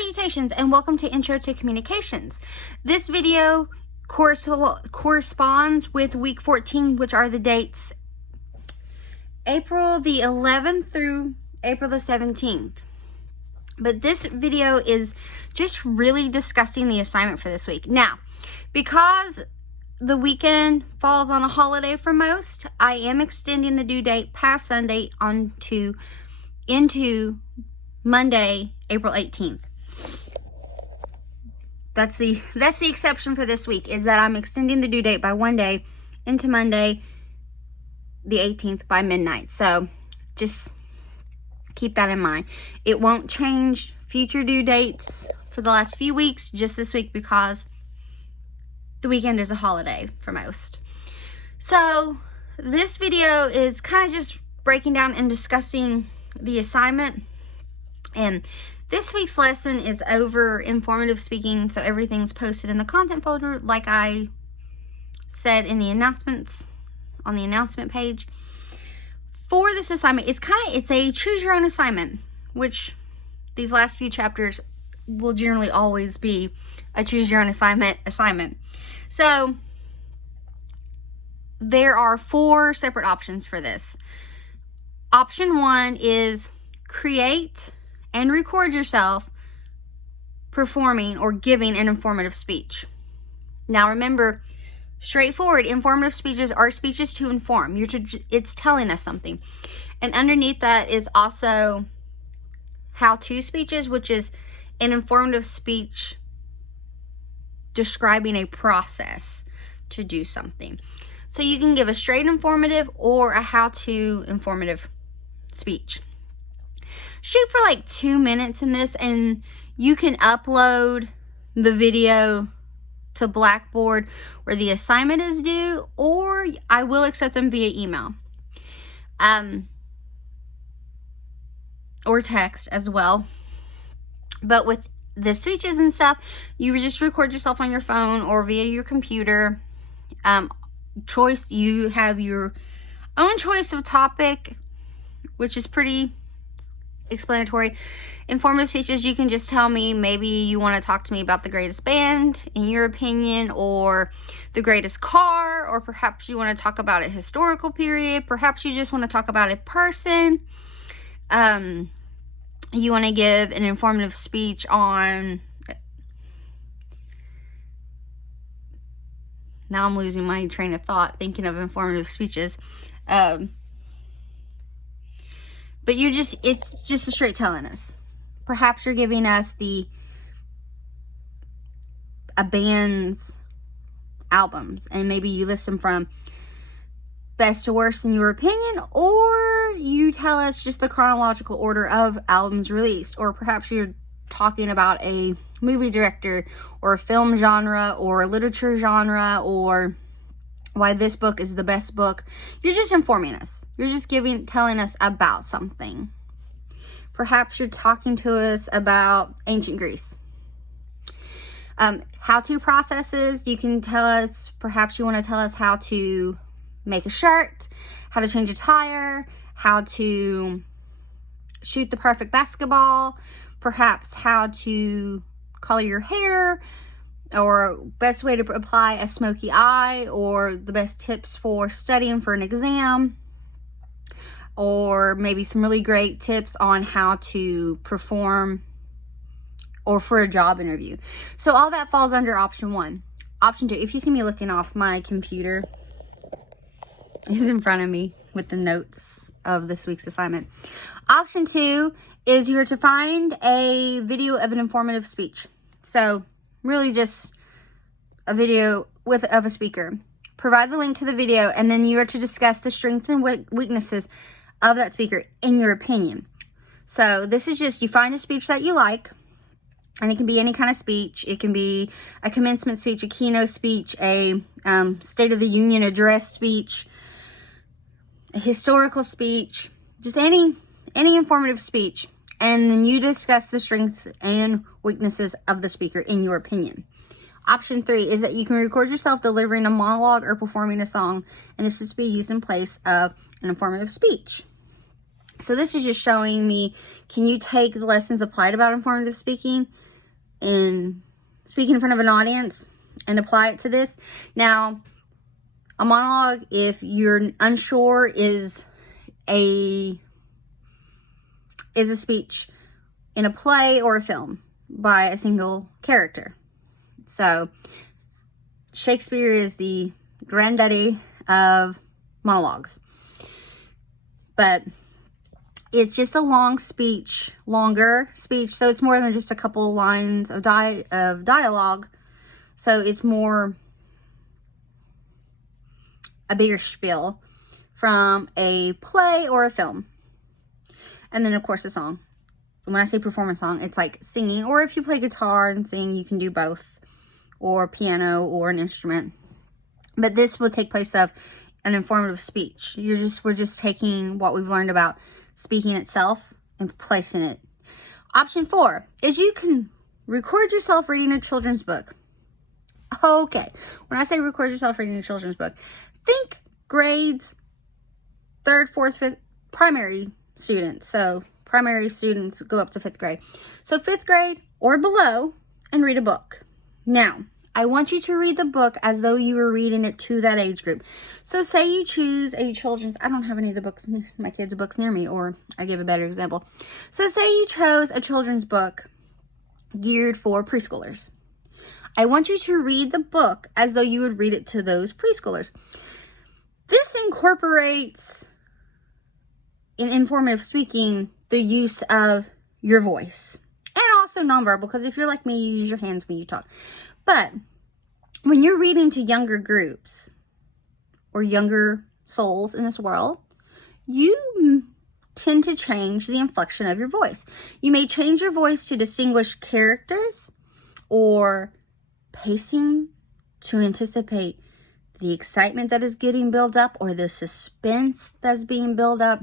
Salutations and welcome to Intro to Communications. This video corresponds with week 14, which are the dates April the 11th through April the 17th. But this video is just really discussing the assignment for this week. Now, because the weekend falls on a holiday for most, I am extending the due date past Sunday into Monday, April 18th. That's the exception for this week, is that I'm extending the due date by one day into Monday, the 18th by midnight. So just keep that in mind. It won't change future due dates for the last few weeks, just this week because the weekend is a holiday for most. So this video is kind of just breaking down and discussing the assignment. And this week's lesson is over informative speaking, so everything's posted in the content folder like I said in the announcements on the announcement page. For this assignment, it's a choose your own assignment, which these last few chapters will generally always be a choose your own assignment. So there are 4 separate options for this. Option 1 is create and record yourself performing or giving an informative speech. Now remember, straightforward informative speeches are speeches to inform. It's telling us something. And underneath that is also how-to speeches, which is an informative speech describing a process to do something. So you can give a straight informative or a how-to informative speech. Shoot for like 2 minutes in this, and you can upload the video to Blackboard where the assignment is due, or I will accept them via email or text as well. But with the speeches and stuff, you just record yourself on your phone or via your computer. You have your own choice of topic, which is pretty explanatory. Informative speeches, you can just tell me, maybe you want to talk to me about the greatest band in your opinion, or the greatest car, or perhaps you want to talk about a historical period, perhaps you just want to talk about a person. You want to give an informative speech on, now I'm losing my train of thought thinking of informative speeches. But it's just a straight telling us. Perhaps you're giving us a band's albums, and maybe you list them from best to worst in your opinion, or you tell us just the chronological order of albums released, or perhaps you're talking about a movie director, or a film genre, or a literature genre, or why this book is the best book. You're just informing us. You're just telling us about something. Perhaps you're talking to us about ancient Greece. How-to processes, you can tell us, perhaps you want to tell us how to make a shirt, how to change a tire, how to shoot the perfect basketball, perhaps how to color your hair, or best way to apply a smoky eye, or the best tips for studying for an exam, or maybe some really great tips on how to perform or for a job interview. So all that falls under option 1. Option 2, if you see me looking off, my computer is in front of me with the notes of this week's assignment. Option 2 is you're to find a video of an informative speech. So really just a video of a speaker. Provide the link to the video, and then you are to discuss the strengths and weaknesses of that speaker in your opinion. So this is just, you find a speech that you like, and it can be any kind of speech. It can be a commencement speech, a keynote speech, a State of the Union address speech, a historical speech, just any informative speech. And then you discuss the strengths and weaknesses of the speaker in your opinion. Option 3 is that you can record yourself delivering a monologue or performing a song, and this is to be used in place of an informative speech. So this is just showing me, can you take the lessons applied about informative speaking in speaking in front of an audience and apply it to this. Now, a monologue, if you're unsure, is a speech in a play or a film by a single character. So Shakespeare is the granddaddy of monologues. But it's just a longer speech, so it's more than just a couple lines of dialogue. So it's more a bigger spiel from a play or a film. And then, of course, a song. When I say performance song, it's like singing. Or if you play guitar and sing, you can do both. Or piano or an instrument. But this will take place of an informative speech. We're just taking what we've learned about speaking itself and placing it. Option 4 is you can record yourself reading a children's book. Okay. When I say record yourself reading a children's book, think grades 3rd, 4th, 5th, primary students. So primary students go up to 5th grade. So 5th grade or below, and read a book. Now, I want you to read the book as though you were reading it to that age group. So say you choose a children's, I don't have any of the books, my kids' books near me, or I give a better example. So say you chose a children's book geared for preschoolers. I want you to read the book as though you would read it to those preschoolers. This incorporates, in informative speaking, the use of your voice. And also nonverbal, because if you're like me, you use your hands when you talk. But when you're reading to younger groups or younger souls in this world, you tend to change the inflection of your voice. You may change your voice to distinguish characters or pacing to anticipate the excitement that is getting built up or the suspense that's being built up.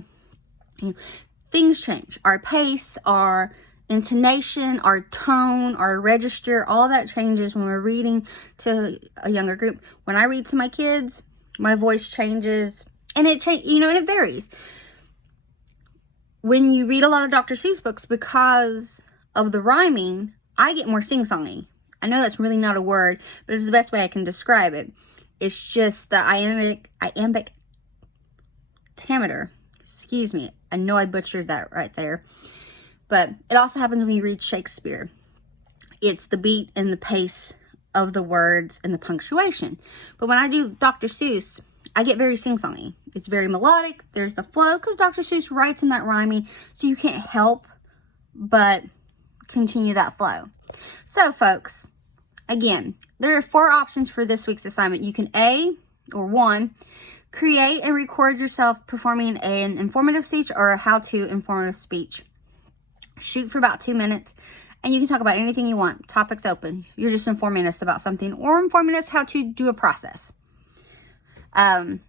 Things change. Our pace, our intonation, our tone, our register, all that changes when we're reading to a younger group. When I read to my kids, my voice changes, and and it varies. When you read a lot of Dr. Seuss books, because of the rhyming, I get more sing-songy. I know that's really not a word, but it's the best way I can describe it. It's just the iambic pentameter. Excuse me. I know I butchered that right there. But it also happens when you read Shakespeare. It's the beat and the pace of the words and the punctuation. But when I do Dr. Seuss, I get very sing-songy. It's very melodic. There's the flow, because Dr. Seuss writes in that rhyming, so you can't help but continue that flow. So, folks, again, there are 4 options for this week's assignment. You can one, create and record yourself performing an informative speech or a how-to informative speech. Shoot for about 2 minutes, and you can talk about anything you want. Topic's open. You're just informing us about something or informing us how to do a process. Option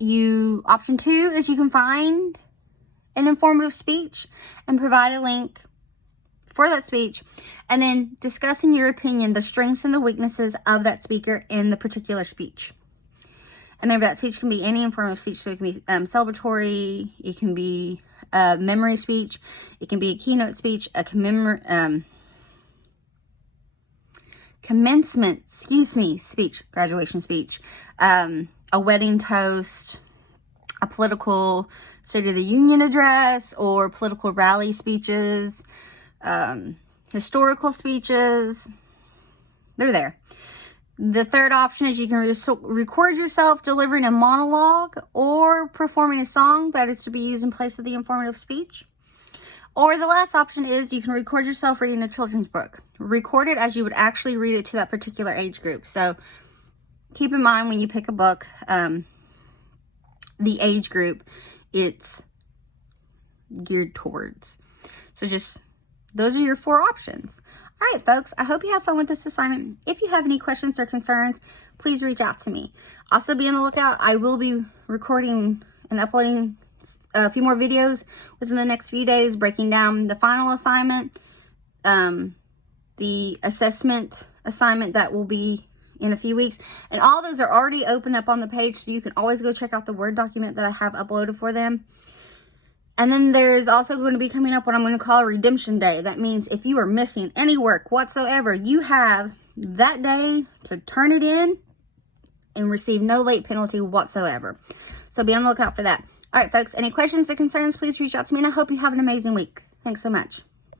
2 is you can find an informative speech and provide a link for that speech, and then discuss in your opinion the strengths and the weaknesses of that speaker in the particular speech. And remember, that speech can be any informative speech, so it can be celebratory, it can be a memory speech, it can be a keynote speech, a commencement, speech, graduation speech, a wedding toast, a political State of the Union address, or political rally speeches, historical speeches. They're there. The third option is you can record yourself delivering a monologue or performing a song that is to be used in place of the informative speech. Or the last option is you can record yourself reading a children's book. Record it as you would actually read it to that particular age group. So keep in mind when you pick a book, the age group it's geared towards. So just, those are your 4 options. All right, folks, I hope you have fun with this assignment. If you have any questions or concerns, please reach out to me. Also, be on the lookout. I will be recording and uploading a few more videos within the next few days, breaking down the final assignment, the assessment assignment that will be in a few weeks. And all those are already open up on the page, so you can always go check out the Word document that I have uploaded for them. And then there's also going to be coming up what I'm going to call Redemption Day. That means if you are missing any work whatsoever, you have that day to turn it in and receive no late penalty whatsoever. So be on the lookout for that. All right, folks, any questions or concerns, please reach out to me, and I hope you have an amazing week. Thanks so much.